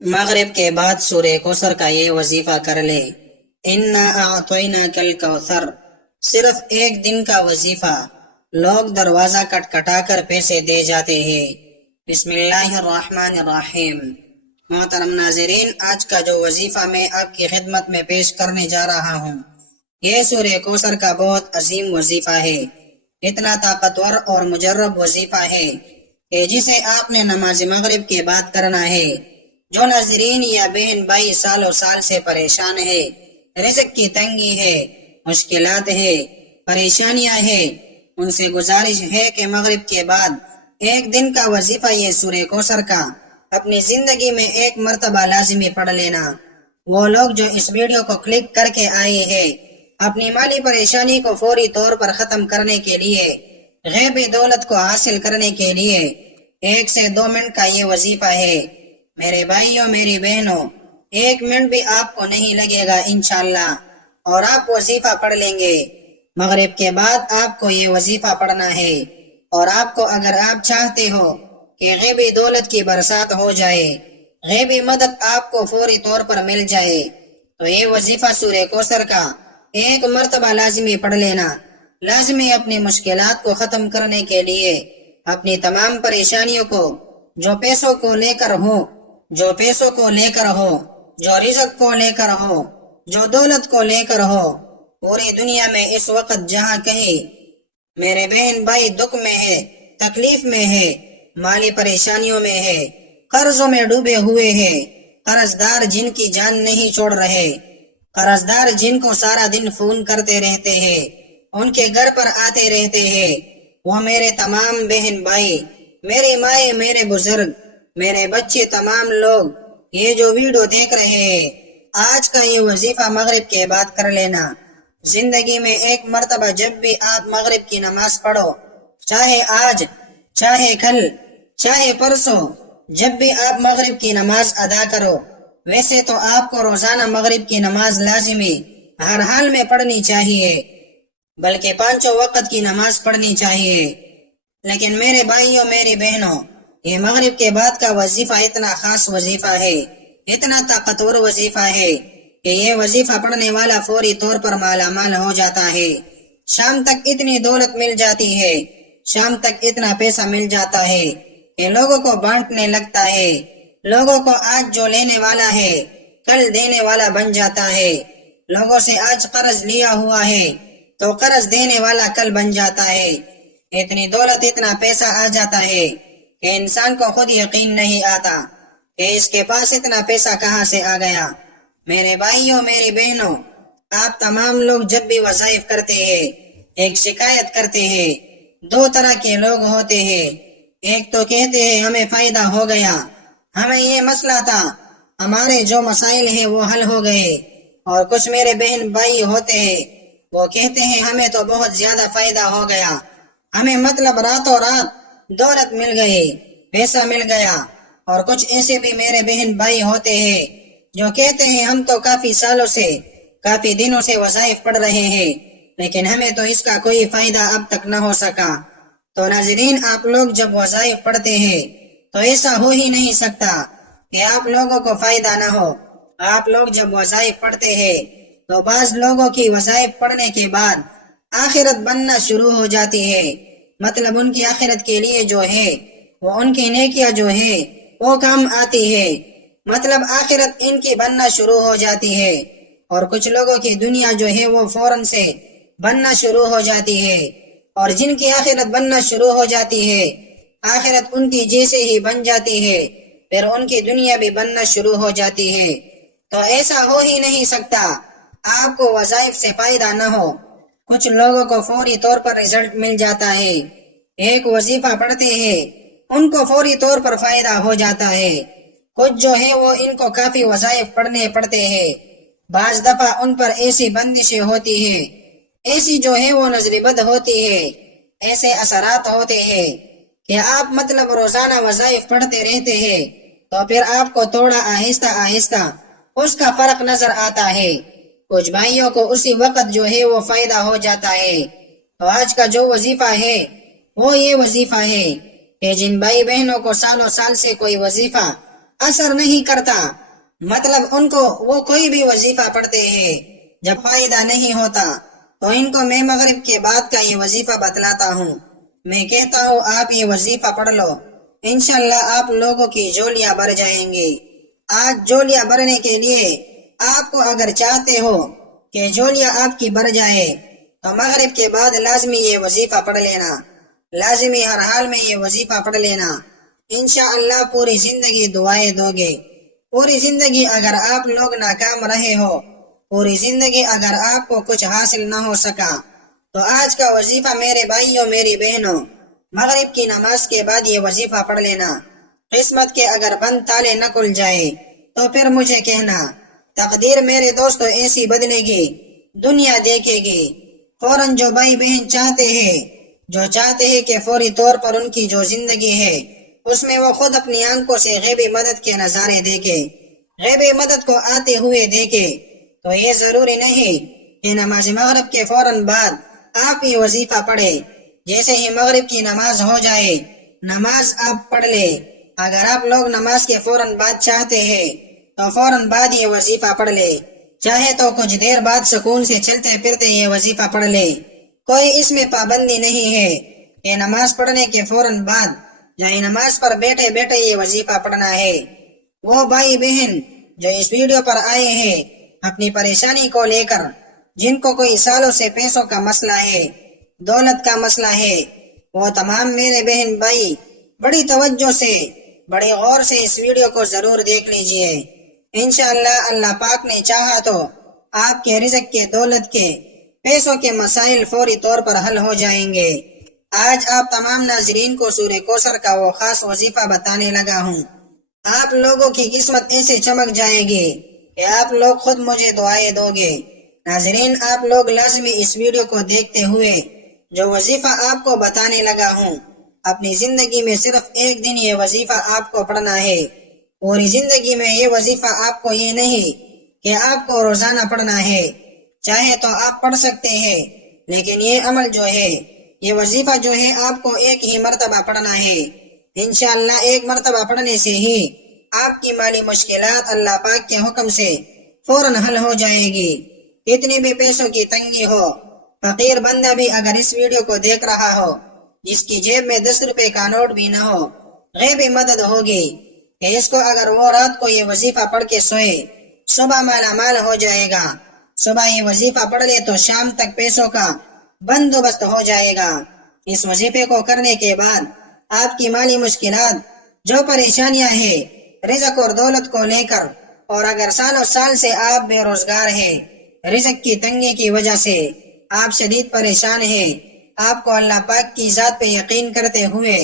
مغرب کے بعد سورہ کوثر کا یہ وظیفہ کر لے۔ انا اعطیناک الکوثر، صرف ایک دن کا وظیفہ، لوگ دروازہ کٹکھٹا کر پیسے دے جاتے ہیں۔ بسم اللہ الرحمن الرحیم۔ محترم ناظرین، آج کا جو وظیفہ میں آپ کی خدمت میں پیش کرنے جا رہا ہوں، یہ سورہ کوثر کا بہت عظیم وظیفہ ہے۔ اتنا طاقتور اور مجرب وظیفہ ہے کہ جسے آپ نے نماز مغرب کے بعد کرنا ہے۔ جو ناظرین یا بہن بھائی سالوں سال سے پریشان ہے، رزق کی تنگی ہے، مشکلات ہے، پریشانیاں ہے، ان سے گزارش ہے کہ مغرب کے بعد ایک دن کا وظیفہ یہ سورہ کوثر کا اپنی زندگی میں ایک مرتبہ لازمی پڑھ لینا۔ وہ لوگ جو اس ویڈیو کو کلک کر کے آئے ہیں، اپنی مالی پریشانی کو فوری طور پر ختم کرنے کے لیے، غیبی دولت کو حاصل کرنے کے لیے 1 سے 2 منٹ کا یہ وظیفہ ہے۔ میرے بھائیوں، میری بہنوں، 1 منٹ بھی آپ کو نہیں لگے گا انشاءاللہ، اور آپ وظیفہ پڑھ لیں گے۔ مغرب کے بعد آپ کو یہ وظیفہ پڑھنا ہے، اور آپ کو اگر آپ چاہتے ہو کہ غیبی دولت کی برسات ہو جائے، غیبی مدد آپ کو فوری طور پر مل جائے، تو یہ وظیفہ سورہ کوثر کا 1 مرتبہ لازمی پڑھ لینا۔ لازمی اپنی مشکلات کو ختم کرنے کے لیے، اپنی تمام پریشانیوں کو جو پیسوں کو لے کر ہو، جو رزق کو لے کر ہو، جو دولت کو لے کر ہو، پوری دنیا میں اس وقت جہاں کہیں میرے بہن بھائی دکھ میں ہے، تکلیف میں ہے، مالی پریشانیوں میں ہے، قرضوں میں ڈوبے ہوئے ہیں، قرض دار جن کی جان نہیں چھوڑ رہے، قرض دار جن کو سارا دن فون کرتے رہتے ہیں، ان کے گھر پر آتے رہتے ہیں، وہ میرے تمام بہن بھائی، میری مائیں، میرے بزرگ، میرے بچے، تمام لوگ یہ جو ویڈیو دیکھ رہے ہیں، آج کا یہ وظیفہ مغرب کے بعد کر لینا۔ زندگی میں 1 مرتبہ جب بھی آپ مغرب کی نماز پڑھو، چاہے آج، چاہے کل، چاہے پرسوں، جب بھی آپ مغرب کی نماز ادا کرو، ویسے تو آپ کو روزانہ مغرب کی نماز لازمی ہر حال میں پڑھنی چاہیے، بلکہ 5 وقت کی نماز پڑھنی چاہیے، لیکن میرے بھائیوں، میری بہنوں، یہ مغرب کے بعد کا وظیفہ اتنا خاص وظیفہ ہے، اتنا طاقتور وظیفہ ہے کہ یہ وظیفہ پڑھنے والا فوری طور پر مالا مال ہو جاتا ہے۔ شام تک اتنی دولت مل جاتی ہے، شام تک اتنا پیسہ مل جاتا ہے کہ لوگوں کو بانٹنے لگتا ہے۔ لوگوں کو آج جو لینے والا ہے، کل دینے والا بن جاتا ہے۔ لوگوں سے آج قرض لیا ہوا ہے تو قرض دینے والا کل بن جاتا ہے۔ اتنی دولت، اتنا پیسہ آ جاتا ہے کہ انسان کو خود یقین نہیں آتا کہ اس کے پاس اتنا پیسہ کہاں سے آ گیا۔ میرے بھائیوں، میری بہنوں، آپ تمام لوگ جب بھی وظائف کرتے ہیں، ایک شکایت کرتے ہیں۔ 2 طرح کے لوگ ہوتے ہیں، ایک تو کہتے ہیں ہمیں فائدہ ہو گیا، ہمیں یہ مسئلہ تھا، ہمارے جو مسائل ہیں وہ حل ہو گئے، اور کچھ میرے بہن بھائی ہوتے ہیں، وہ کہتے ہیں ہمیں تو بہت زیادہ فائدہ ہو گیا، ہمیں مطلب راتوں رات دولت مل گئی، پیسہ مل گیا۔ اور کچھ ایسے بھی میرے بہن بھائی ہوتے ہیں جو کہتے ہیں ہم تو کافی سالوں سے، کافی دنوں سے وظائف پڑھ رہے ہیں، لیکن ہمیں تو اس کا کوئی فائدہ اب تک نہ ہو سکا۔ تو ناظرین، آپ لوگ جب وظائف پڑھتے ہیں تو ایسا ہو ہی نہیں سکتا کہ آپ لوگوں کو فائدہ نہ ہو۔ آپ لوگ جب وظائف پڑھتے ہیں تو بعض لوگوں کی وظائف پڑھنے کے بعد آخرت بننا شروع ہو جاتی ہے، مطلب ان کی آخرت کے لیے جو ہے، وہ ان کی نیکیاں جو ہے وہ کام آتی ہے، مطلب آخرت ان کی بننا شروع ہو جاتی ہے۔ اور کچھ لوگوں کی دنیا جو ہے وہ فوراً سے بننا شروع ہو جاتی ہے، اور جن کی آخرت بننا شروع ہو جاتی ہے، آخرت ان کی جیسے ہی بن جاتی ہے، پھر ان کی دنیا بھی بننا شروع ہو جاتی ہے۔ تو ایسا ہو ہی نہیں سکتا آپ کو وظائف سے فائدہ نہ ہو۔ کچھ لوگوں کو فوری طور پر رزلٹ مل جاتا ہے، ایک وظیفہ پڑھتے ہیں، ان کو فوری طور پر فائدہ ہو جاتا ہے۔ کچھ جو ہے وہ ان کو کافی وظائف پڑھنے پڑتے ہیں، بعض دفعہ ان پر ایسی بندشیں ہوتی ہیں، ایسی جو ہے وہ نظر بد ہوتی ہے، ایسے اثرات ہوتے ہیں کہ آپ مطلب روزانہ وظائف پڑھتے رہتے ہیں، تو پھر آپ کو تھوڑا آہستہ آہستہ اس کا فرق نظر آتا ہے۔ کچھ بھائیوں کو اسی وقت جو ہے وہ فائدہ ہو جاتا ہے۔ تو آج کا جو وظیفہ ہے وہ یہ وظیفہ ہے کہ جن بھائی بہنوں کو سالوں سال سے کوئی وظیفہ اثر نہیں کرتا، مطلب ان کو وہ کوئی بھی وظیفہ پڑھتے ہیں، جب فائدہ نہیں ہوتا تو ان کو میں مغرب کے بعد کا یہ وظیفہ بتلاتا ہوں، میں کہتا ہوں آپ یہ وظیفہ پڑھ لو، انشاءاللہ آپ لوگوں کی جولیاں بھر جائیں گے۔ آج جولیاں بھرنے کے لیے آپ کو اگر چاہتے ہو کہ جولیاں آپ کی بھر جائے تو مغرب کے بعد لازمی یہ وظیفہ پڑھ لینا، لازمی ہر حال میں یہ وظیفہ پڑھ لینا، انشاءاللہ پوری زندگی دعائیں دو گے۔ پوری زندگی اگر آپ لوگ ناکام رہے ہو، پوری زندگی اگر آپ کو کچھ حاصل نہ ہو سکا، تو آج کا وظیفہ میرے بھائیوں میری بہنوں، مغرب کی نماز کے بعد یہ وظیفہ پڑھ لینا۔ قسمت کے اگر بند تالے نہ کھل جائے تو پھر مجھے کہنا، تقدیر میرے دوستو ایسی بدلے گی، دنیا دیکھے گی۔ فوراً جو بھائی بہن چاہتے ہیں، جو چاہتے ہیں کہ فوری طور پر ان کی جو زندگی ہے اس میں وہ خود اپنی آنکھوں سے غیبی مدد کے نظارے دیکھے، غیبی مدد کو آتے ہوئے دیکھے، تو یہ ضروری نہیں کہ نماز مغرب کے فوراً بعد آپ یہ وظیفہ پڑھے۔ جیسے ہی مغرب کی نماز ہو جائے نماز آپ پڑھ لے۔ اگر آپ لوگ نماز کے فوراً بعد چاہتے ہیں تو فوراً بعد یہ وظیفہ پڑھ لے، چاہے تو کچھ دیر بعد سکون سے چلتے پھرتے یہ وظیفہ پڑھ لے، کوئی اس میں پابندی نہیں ہے کہ نماز پڑھنے کے فوراً بعد جائے نماز پر بیٹھے بیٹھے یہ وظیفہ پڑھنا ہے۔ وہ بھائی بہن جو اس ویڈیو پر آئے ہیں اپنی پریشانی کو لے کر، جن کو کوئی سالوں سے پیسوں کا مسئلہ ہے، دولت کا مسئلہ ہے، وہ تمام میرے بہن بھائی بڑی توجہ سے، بڑے غور سے اس ویڈیو کو ضرور دیکھ لیجئے۔ انشاءاللہ اللہ پاک نے چاہا تو آپ کے رزق کے، دولت کے، پیسوں کے مسائل فوری طور پر حل ہو جائیں گے۔ آج آپ تمام ناظرین کو سورہ کوثر کا وہ خاص وظیفہ بتانے لگا ہوں۔ آپ لوگوں کی قسمت ایسے چمک جائے گی کہ آپ لوگ خود مجھے دعائیں دو گے۔ ناظرین آپ لوگ لازمی اس ویڈیو کو دیکھتے ہوئے جو وظیفہ آپ کو بتانے لگا ہوں، اپنی زندگی میں صرف ایک دن یہ وظیفہ آپ کو پڑھنا ہے۔ پوری زندگی میں یہ وظیفہ آپ کو یہ نہیں کہ آپ کو روزانہ پڑھنا ہے، چاہے تو آپ پڑھ سکتے ہیں، لیکن یہ عمل جو ہے، یہ وظیفہ جو ہے آپ کو ایک ہی مرتبہ پڑھنا ہے۔ انشاءاللہ ایک مرتبہ پڑھنے سے ہی آپ کی مالی مشکلات اللہ پاک کے حکم سے فوراً حل ہو جائے گی۔ کتنی بھی پیسوں کی تنگی ہو، فقیر بندہ بھی اگر اس ویڈیو کو دیکھ رہا ہو، جس کی جیب میں 10 روپے کا نوٹ بھی نہ ہو، غیبی مدد ہوگی کہ اس کو اگر وہ رات کو یہ وظیفہ پڑھ کے سوئے، صبح مالا مال ہو جائے گا۔ صبح یہ وظیفہ پڑھ لے تو شام تک پیسوں کا بندوبست ہو جائے گا۔ اس وظیفے کو کرنے کے بعد آپ کی مالی مشکلات، جو پریشانیاں ہیں رزق اور دولت کو لے کر، اور اگر سالوں سال سے آپ بے روزگار ہیں، رزق کی تنگی کی وجہ سے آپ شدید پریشان ہیں، آپ کو اللہ پاک کی ذات پہ یقین کرتے ہوئے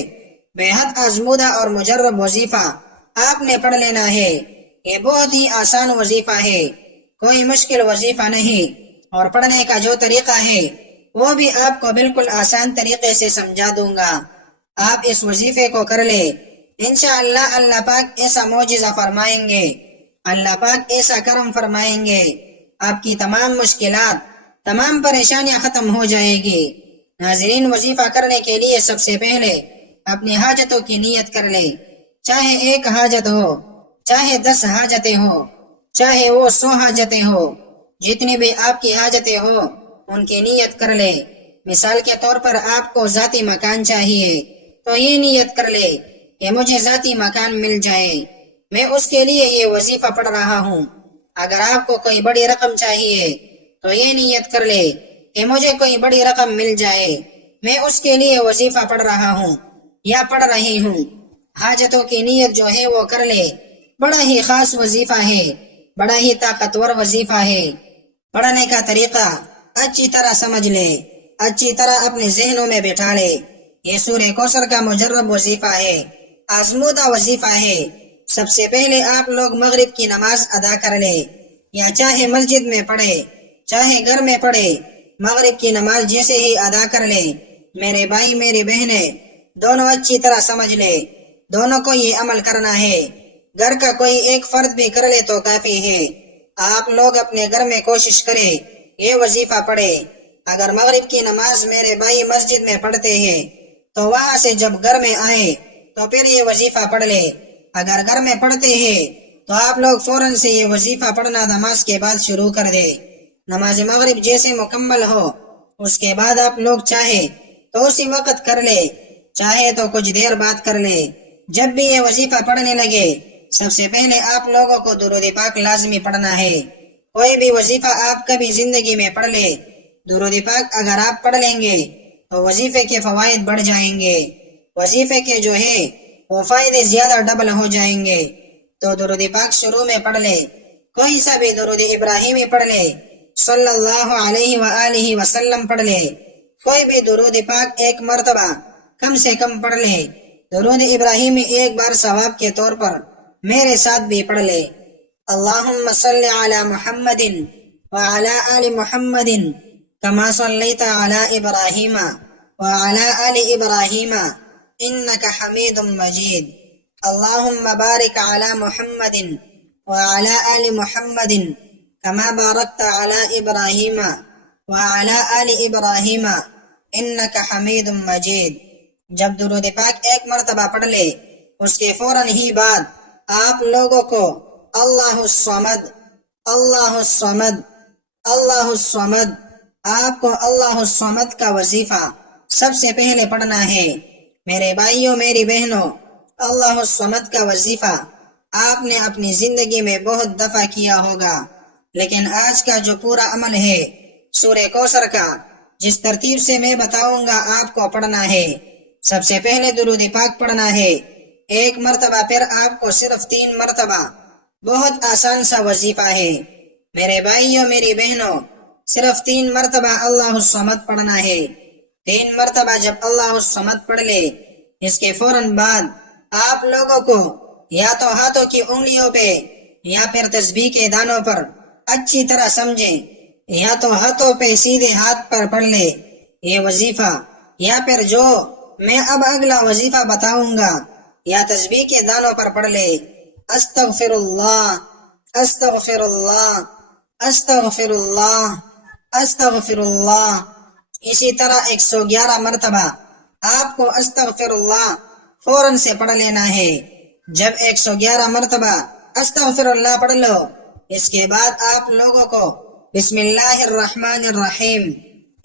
بے حد آزمودہ اور مجرب وظیفہ آپ نے پڑھ لینا ہے۔ یہ بہت ہی آسان وظیفہ ہے، کوئی مشکل وظیفہ نہیں، اور پڑھنے کا جو طریقہ ہے وہ بھی آپ کو بالکل آسان طریقے سے سمجھا دوں گا۔ آپ اس وظیفے کو کر لیں، انشاءاللہ اللہ پاک ایسا معجزہ فرمائیں گے، اللہ پاک ایسا کرم فرمائیں گے، آپ کی تمام مشکلات، تمام پریشانیاں ختم ہو جائے گی۔ ناظرین وظیفہ کرنے کے لیے سب سے پہلے اپنی حاجتوں کی نیت کر لیں، چاہے ایک حاجت ہو، چاہے 10 حاجتیں ہو، چاہے وہ 100 حاجتیں ہو، جتنی بھی آپ کی حاجتیں ہو ان کی نیت کر لیں۔ مثال کے طور پر آپ کو ذاتی مکان چاہیے تو یہ نیت کر لے کہ مجھے ذاتی مکان مل جائے، میں اس کے لیے یہ وظیفہ پڑھ رہا ہوں۔ اگر آپ کو کوئی بڑی رقم چاہیے تو یہ نیت کر لے کہ مجھے کوئی بڑی رقم مل جائے، میں اس کے لیے وظیفہ پڑھ رہا ہوں یا پڑھ رہی ہوں۔ حاجتوں کی نیت جو ہے وہ کر لے۔ بڑا ہی خاص وظیفہ ہے، بڑا ہی طاقتور وظیفہ ہے۔ پڑھنے کا طریقہ اچھی طرح سمجھ لے، اچھی طرح اپنے ذہنوں میں بٹھا لے۔ یہ سورہ کوثر کا مجرب وظیفہ ہے، آزمودہ وظیفہ ہے۔ سب سے پہلے آپ لوگ مغرب کی نماز ادا کر لے، یا چاہے مسجد میں پڑھے چاہے گھر میں پڑھے، مغرب کی نماز جیسے ہی ادا کر لے، میرے بھائی میری بہنیں دونوں اچھی طرح سمجھ لے، دونوں کو یہ عمل کرنا ہے۔ گھر کا کوئی ایک فرد بھی کر لے تو کافی ہے۔ آپ لوگ اپنے گھر میں کوشش کریں یہ وظیفہ پڑھے۔ اگر مغرب کی نماز میرے بھائی مسجد میں پڑھتے ہیں تو وہاں سے جب گھر میں آئے تو پھر یہ وظیفہ پڑھ لے۔ اگر گھر میں پڑھتے ہیں تو آپ لوگ فوراً سے یہ وظیفہ پڑھنا نماز کے بعد شروع کر دیں۔ نماز مغرب جیسے مکمل ہو اس کے بعد آپ لوگ چاہے تو اسی وقت کر لے، چاہے تو کچھ دیر بعد کر لے۔ جب بھی یہ وظیفہ پڑھنے لگے سب سے پہلے آپ لوگوں کو درود پاک لازمی پڑھنا ہے۔ کوئی بھی وظیفہ آپ کبھی زندگی میں پڑھ لے، درود پاک اگر آپ پڑھ لیں گے تو وظیفے کے فوائد بڑھ جائیں گے، وظیفے کے جو ہے وہ فائدے زیادہ ڈبل ہو جائیں گے۔ تو درود پاک شروع میں پڑھ لے، کوئی سا بھی درود ابراہیمی پڑھ لے، صلی اللہ علیہ وآلہ وسلم پڑھ لے، کوئی بھی درود پاک ایک مرتبہ کم سے کم پڑھ لے۔ درود ابراہیمی ایک بار ثواب کے طور پر میرے ساتھ بھی پڑھ لے۔ اللہم صلی علی محمد وعلی آل محمد کما صلیت علی ابراہیم وعلی آل ابراہیم انک حمید مجید۔ اللہم بارک علی محمد وعلی آل محمد کما بارکت علی ابراہیم وعلی آل ابراہیم انک حمید مجید۔ جب درود پاک ایک مرتبہ پڑھ لے اس کے فوراً ہی بعد آپ لوگوں کو اللہ الصمد اللہ الصمد اللہ الصمد، آپ کو اللہ الصمد کا وظیفہ سب سے پہلے پڑھنا ہے۔ میرے بھائیوں میری بہنوں، اللہ الصمد کا وظیفہ آپ نے اپنی زندگی میں بہت دفعہ کیا ہوگا، لیکن آج کا جو پورا عمل ہے سورہ کوثر کا، جس ترتیب سے میں بتاؤں گا آپ کو پڑھنا ہے۔ سب سے پہلے درود پاک پڑھنا ہے ایک مرتبہ، پھر آپ کو صرف 3 مرتبہ۔ بہت آسان سا وظیفہ ہے میرے بھائیوں میری بہنوں، صرف 3 مرتبہ اللہ الصمد پڑھنا ہے۔ 3 مرتبہ جب اللہ الصمد پڑھ لے اس کے فوراً بعد آپ لوگوں کو یا تو ہاتھوں کی انگلیوں پہ یا پھر تسبیح کے دانوں پر اچھی طرح سمجھیں، یا تو ہاتھوں پہ سیدھے ہاتھ پر پڑھ لے یہ وظیفہ، یا پھر جو میں اب اگلا وظیفہ بتاؤں گا یا تسبیح کے دانوں پر پڑھ لے، استغفر اللہ استغفر اللہ استغفر اللہ استغفر اللہ۔ اسی طرح 111 مرتبہ آپ کو استغفر اللہ فوراً سے پڑھ لینا ہے۔ جب 111 مرتبہ استغفر اللہ پڑھ لو اس کے بعد آپ لوگوں کو بسم اللہ الرحمن الرحیم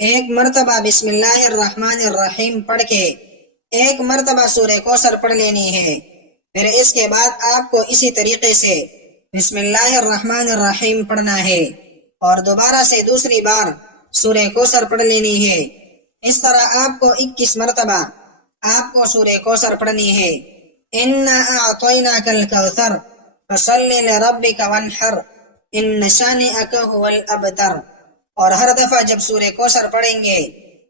ایک مرتبہ بسم اللہ الرحمن الرحیم پڑھ کے ایک مرتبہ سورہ کوثر پڑھ لینی ہے۔ پھر اس کے بعد آپ کو اسی طریقے سے بسم اللہ الرحمن الرحیم پڑھنا ہے اور دوبارہ سے دوسری بار سورہ کوثر پڑھ لینی ہے۔ اس طرح آپ کو 21 مرتبہ آپ کو سورہ کوثر پڑھنی ہے۔ اِنَّا أَعْطَيْنَاكَ الْكَوْثَرَ فَصَلِّ لِرَبِّكَ وَانْحَرْ إِنَّ شَانِئَكَ هُوَ الْأَبْتَرُ۔ اور ہر دفعہ جب سورہ کوثر پڑھیں گے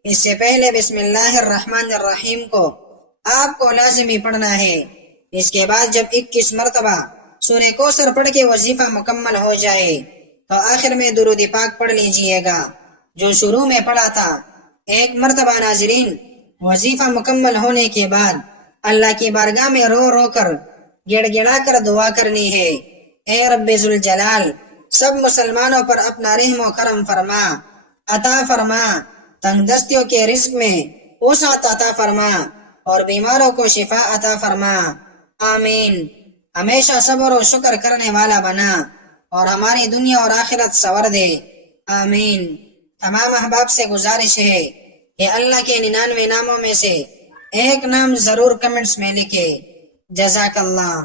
اس سے پہلے بسم اللہ الرحمن الرحیم کو آپ کو لازمی پڑھنا ہے۔ اس کے بعد جب 21 مرتبہ سورہ کوثر پڑھ کے وظیفہ مکمل ہو جائے تو آخر میں درود پاک پڑھ لیجئے گا جو شروع میں پڑھا تھا۔ ایک مرتبہ ناظرین، وظیفہ مکمل ہونے کے بعد اللہ کی بارگاہ میں رو رو کر گڑ گڑا کر دعا کرنی ہے، اے رب ذوالجلال، سب مسلمانوں پر اپنا رحم و کرم فرما، عطا فرما، تنگ دستیوں کے رزق میں وسعت عطا فرما اور بیماروں کو شفا عطا فرما، آمین۔ ہمیشہ صبر و شکر کرنے والا بنا اور ہماری دنیا اور آخرت سنور دے، آمین۔ تمام احباب سے گزارش ہے کہ اللہ کے 99 ناموں میں سے ایک نام ضرور کمنٹس میں لکھے۔ جزاک اللہ۔